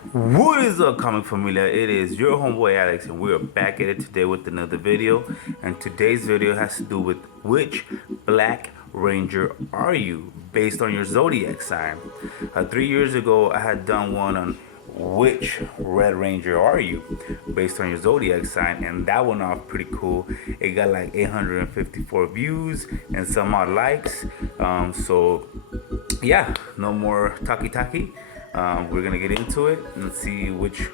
What is up, comic familia? It is your homeboy Alex, and we are back at it today with another video. And today's video has to do with which Black Ranger are you, based on your zodiac sign. 3 years ago, I had done one on which Red Ranger are you, based on your zodiac sign, and that went off pretty cool. It got like 854 views and some odd likes. So yeah, no more talkie. We're gonna get into it and see which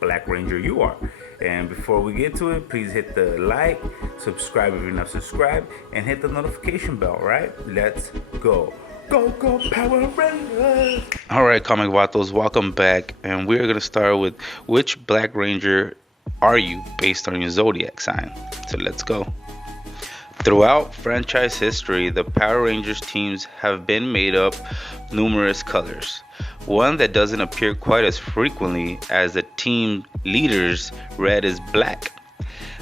Black Ranger you are. And before we get to it, please hit the like, subscribe if you're not subscribed, and hit the notification bell. Right? Let's go. Go Power Rangers! All right, comic vatos, welcome back, and we're gonna start with which Black Ranger are you, based on your zodiac sign. So let's go. Throughout franchise history, the Power Rangers teams have been made up numerous colors. One that doesn't appear quite as frequently as the team leaders, red is black.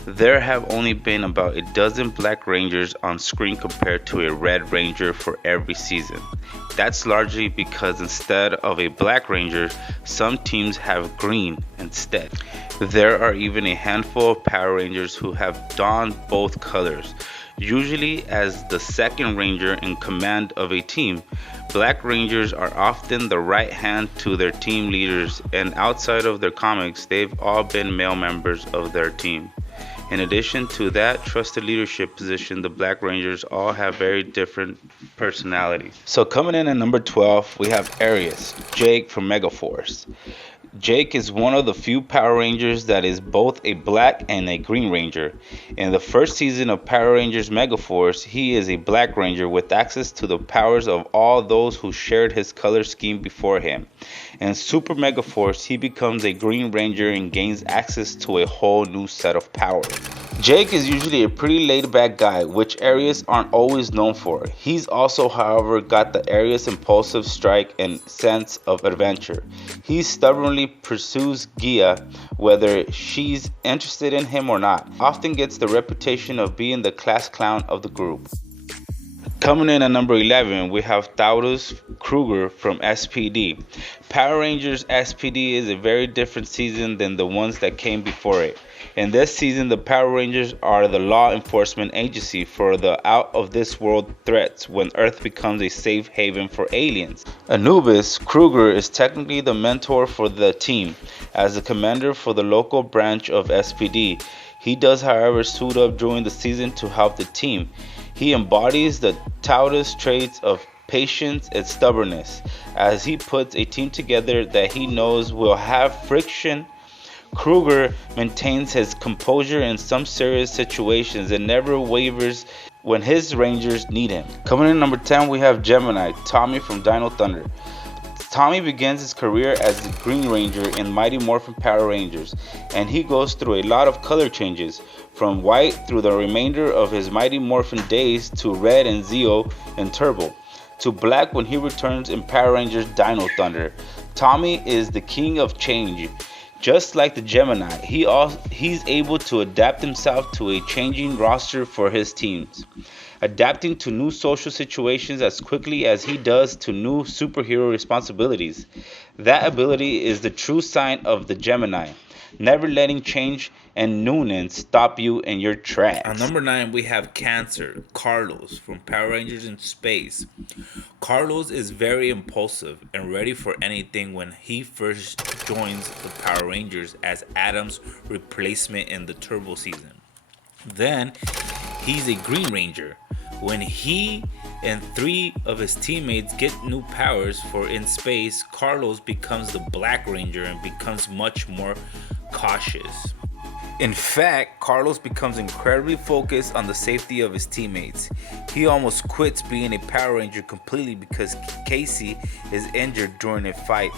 There have only been about a dozen Black Rangers on screen compared to a Red Ranger for every season. That's largely because instead of a Black Ranger, some teams have green instead. There are even a handful of Power Rangers who have donned both colors, usually as the second ranger in command of a team. Black Rangers are often the right hand to their team leaders, and outside of their comics, they've all been male members of their team. In addition to that trusted leadership position, the Black Rangers all have very different personalities. So coming in at number 12, we have Aries, Jake from Megaforce. Jake is one of the few Power Rangers that is both a Black and a Green Ranger. In the first season of Power Rangers Megaforce, he is a Black Ranger with access to the powers of all those who shared his color scheme before him. In Super Megaforce, he becomes a Green Ranger and gains access to a whole new set of powers. Jake is usually a pretty laid-back guy, which Aries aren't always known for. He's also, however, got the Aries impulsive strike and sense of adventure. He stubbornly pursues Gia, whether she's interested in him or not. Often gets the reputation of being the class clown of the group. Coming in at number 11, we have Taurus Kruger from SPD. Power Rangers SPD is a very different season than the ones that came before it. In this season, the Power Rangers are the law enforcement agency for the out-of-this-world threats when Earth becomes a safe haven for aliens. Anubis Kruger is technically the mentor for the team, as the commander for the local branch of SPD. He does, however, suit up during the season to help the team. He embodies the Taurus traits of patience and stubbornness, as he puts a team together that he knows will have friction. Kruger maintains his composure in some serious situations and never wavers when his Rangers need him. Coming in number 10, we have Gemini, Tommy from Dino Thunder. Tommy begins his career as the Green Ranger in Mighty Morphin Power Rangers, and he goes through a lot of color changes, from white through the remainder of his Mighty Morphin days to red and Zeo and Turbo, to black when he returns in Power Rangers Dino Thunder. Tommy is the king of change. Just like the Gemini, he's able to adapt himself to a changing roster for his teams, adapting to new social situations as quickly as he does to new superhero responsibilities. That ability is the true sign of the Gemini, never letting change and newness stop you in your tracks. On number 9, we have Cancer, Carlos from Power Rangers in Space. Carlos is very impulsive and ready for anything when he first joins the Power Rangers as Adam's replacement in the Turbo season. Then, he's a Green Ranger. When he and 3 of his teammates get new powers for in space, Carlos becomes the Black Ranger and becomes much more cautious. In fact, Carlos becomes incredibly focused on the safety of his teammates. He almost quits being a Power Ranger completely because Casey is injured during a fight.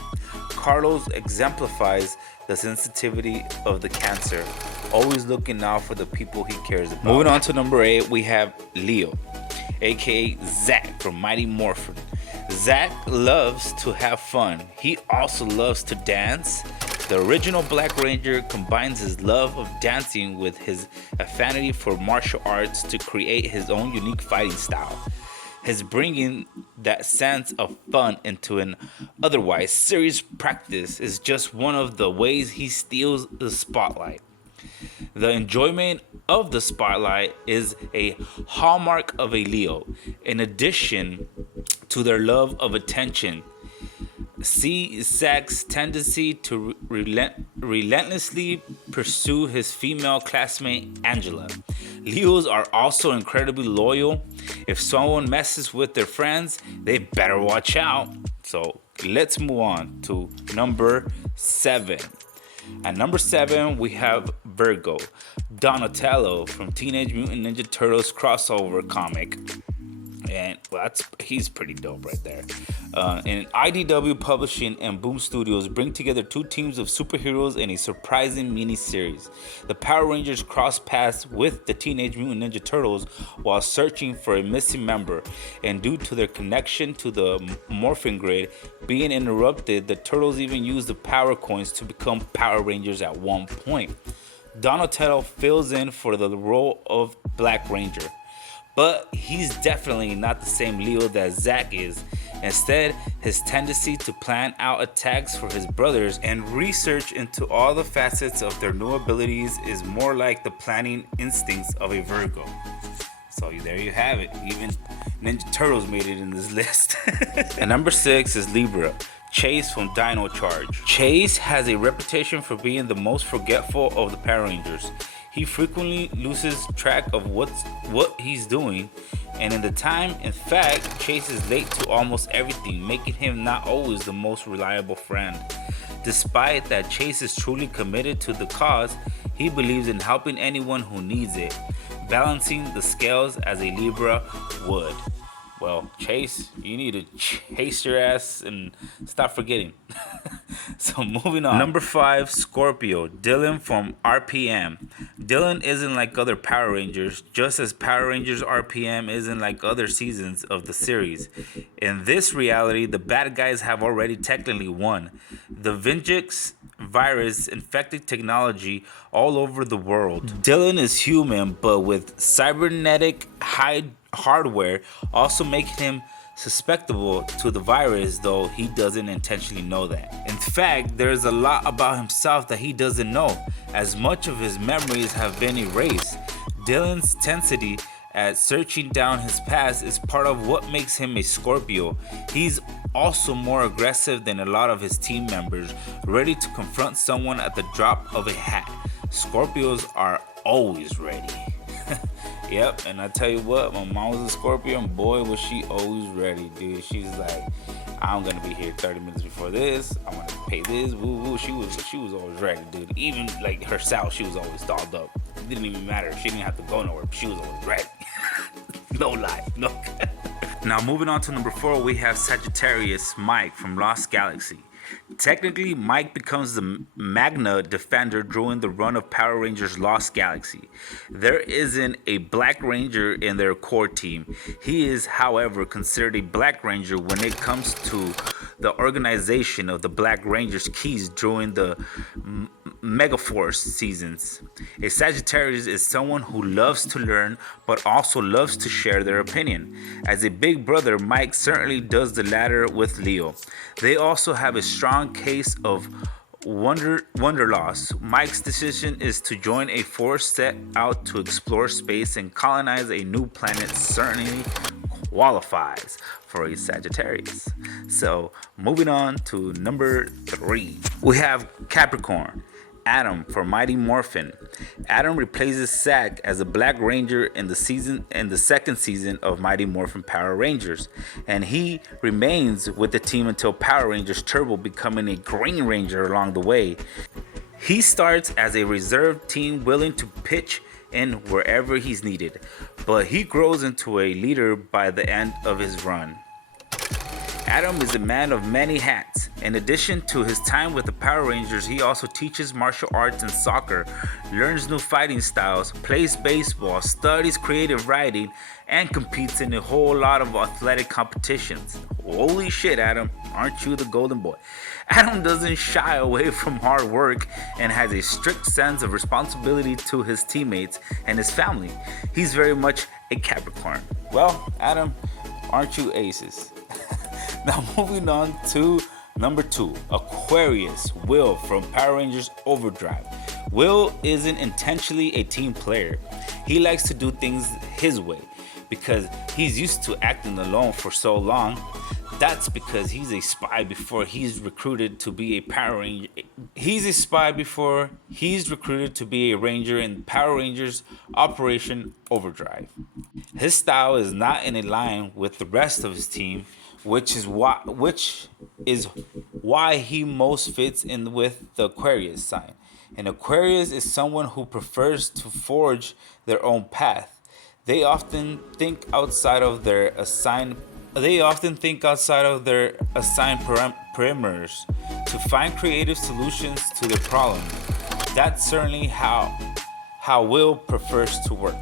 Carlos exemplifies the sensitivity of the Cancer, always looking out for the people he cares about. Moving on to number 8, we have Leo, aka Zach from Mighty Morphin. Zach loves to have fun. He also loves to dance. The original Black Ranger combines his love of dancing with his affinity for martial arts to create his own unique fighting style. His bringing that sense of fun into an otherwise serious practice is just one of the ways he steals the spotlight. The enjoyment of the spotlight is a hallmark of a Leo, in addition to their love of attention. See Zach's tendency to relentlessly pursue his female classmate Angela. Leos are also incredibly loyal. If someone messes with their friends, they better watch out. So let's move on to number 7. At number 7, we have Virgo, Donatello from Teenage Mutant Ninja Turtles crossover comic. And well, he's pretty dope right there. And IDW Publishing and Boom Studios bring together two teams of superheroes in a surprising mini-series. The Power Rangers cross paths with the Teenage Mutant Ninja Turtles while searching for a missing member. And due to their connection to the morphing grid being interrupted, the Turtles even use the power coins to become Power Rangers at one point. Donatello fills in for the role of Black Ranger. But he's definitely not the same Leo that Zach is. Instead, his tendency to plan out attacks for his brothers and research into all the facets of their new abilities is more like the planning instincts of a Virgo. So there you have it. Even Ninja Turtles made it in this list. And number 6 is Libra, Chase from Dino Charge. Chase has a reputation for being the most forgetful of the Power Rangers. He frequently loses track of what he's doing, and in fact, Chase is late to almost everything, making him not always the most reliable friend. Despite that Chase is truly committed to the cause, he believes in helping anyone who needs it, balancing the scales as a Libra would. Well, Chase, you need to chase your ass and stop forgetting. So moving on. Number 5, Scorpio, Dylan from RPM. Dylan isn't like other Power Rangers, just as Power Rangers RPM isn't like other seasons of the series. In this reality, the bad guys have already technically won. The Vinjix virus infected technology all over the world. Dylan is human, but with cybernetic hardware, also making him susceptible to the virus, though he doesn't intentionally know that. In fact, there's a lot about himself that he doesn't know, as much of his memories have been erased. Dylan's intensity at searching down his past is part of what makes him a Scorpio. He's also more aggressive than a lot of his team members, ready to confront someone at the drop of a hat. Scorpios are always ready. Yep, and I tell you what, my mom was a Scorpio, and boy was she always ready, dude. She's like, I'm gonna be here 30 minutes before this. I'm gonna pay this. Woo woo. She was always ready, dude. Even like herself, she was always dolled up. It didn't even matter. She didn't have to go nowhere. She was always ready. No lie, no. Now moving on to number 4, we have Sagittarius Mike from Lost Galaxy. Technically, Mike becomes the Magna Defender during the run of Power Rangers Lost Galaxy. There isn't a Black Ranger in their core team. He is, however, considered a Black Ranger when it comes to the organization of the Black Rangers keys during the Megaforce seasons. A Sagittarius is someone who loves to learn but also loves to share their opinion. As a big brother, Mike certainly does the latter with Leo. They also have a strong case of wanderlust. Mike's decision is to join a force set out to explore space and colonize a new planet certainly qualifies for a Sagittarius. So moving on to number 3, we have Capricorn, Adam for Mighty Morphin. Adam replaces Zack as a Black Ranger in the second season of Mighty Morphin Power Rangers, and he remains with the team until Power Rangers Turbo, becoming a Green Ranger along the way. He starts as a reserve team willing to pitch in wherever he's needed, but he grows into a leader by the end of his run. Adam is a man of many hats. In addition to his time with the Power Rangers, he also teaches martial arts and soccer, learns new fighting styles, plays baseball, studies creative writing, and competes in a whole lot of athletic competitions. Holy shit, Adam, aren't you the golden boy? Adam doesn't shy away from hard work and has a strict sense of responsibility to his teammates and his family. He's very much a Capricorn. Well, Adam, Aren't you aces? Now moving on to number 2, Aquarius, Will from Power Rangers Overdrive. Will isn't intentionally a team player. He likes to do things his way because he's used to acting alone for so long. That's because he's a spy before he's recruited to be a Power Ranger. He's a spy before he's recruited to be a Ranger in Power Rangers Operation Overdrive. His style is not in line with the rest of his team, which is why he most fits in with the Aquarius sign. An Aquarius is someone who prefers to forge their own path. They often think outside of their assigned perimeters to find creative solutions to their problems. That's certainly how Will prefers to work.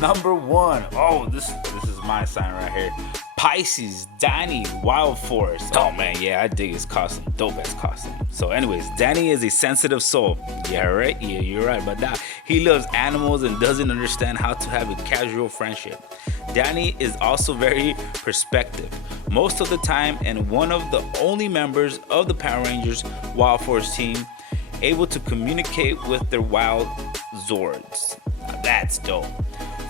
Number 1. Oh, this is my sign right here. Pisces, Danny, Wild Forest. Oh man, yeah, I dig his costume. Dope ass costume. So anyways, Danny is a sensitive soul. Yeah, right? Yeah, you're right about that. He loves animals and doesn't understand how to have a casual friendship. Danny is also very perspective most of the time and one of the only members of the Power Rangers Wild Force team able to communicate with their wild Zords. Now that's dope.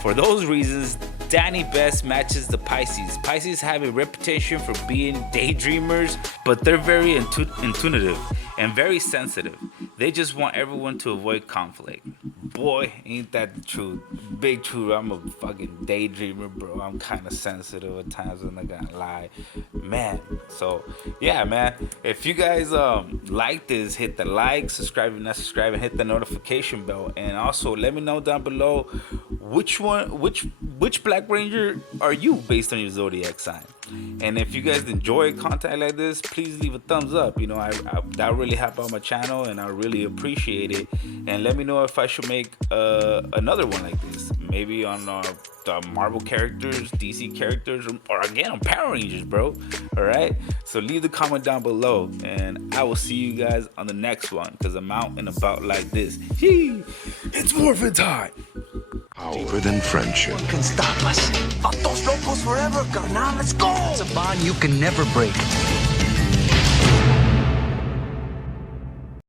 For those reasons, Danny best matches the Pisces. Pisces have a reputation for being daydreamers, but they're very intuitive and very sensitive. They just want everyone to avoid conflict. Boy, ain't that the truth. Big truth. I'm a fucking daydreamer, bro. I'm kind of sensitive at times, I'm not gonna lie. Man, so yeah, man. If you guys like this, hit the like, subscribe if you're not subscribed, and hit the notification bell. And also let me know down below which Black Ranger are you based on your zodiac sign. And if you guys enjoy content like this, please leave a thumbs up. You know, that really help out my channel, and I really appreciate it. And let me know if I should make another one like this, maybe on the Marvel characters, DC characters, or again on Power Rangers, bro. All right, so leave the comment down below, and I will see you guys on the next one, because I'm out and about like this. It's morphin' time. Deeper than friendship. What can stop us? Dos locos forever, carnal. Let's go. It's a bond you can never break.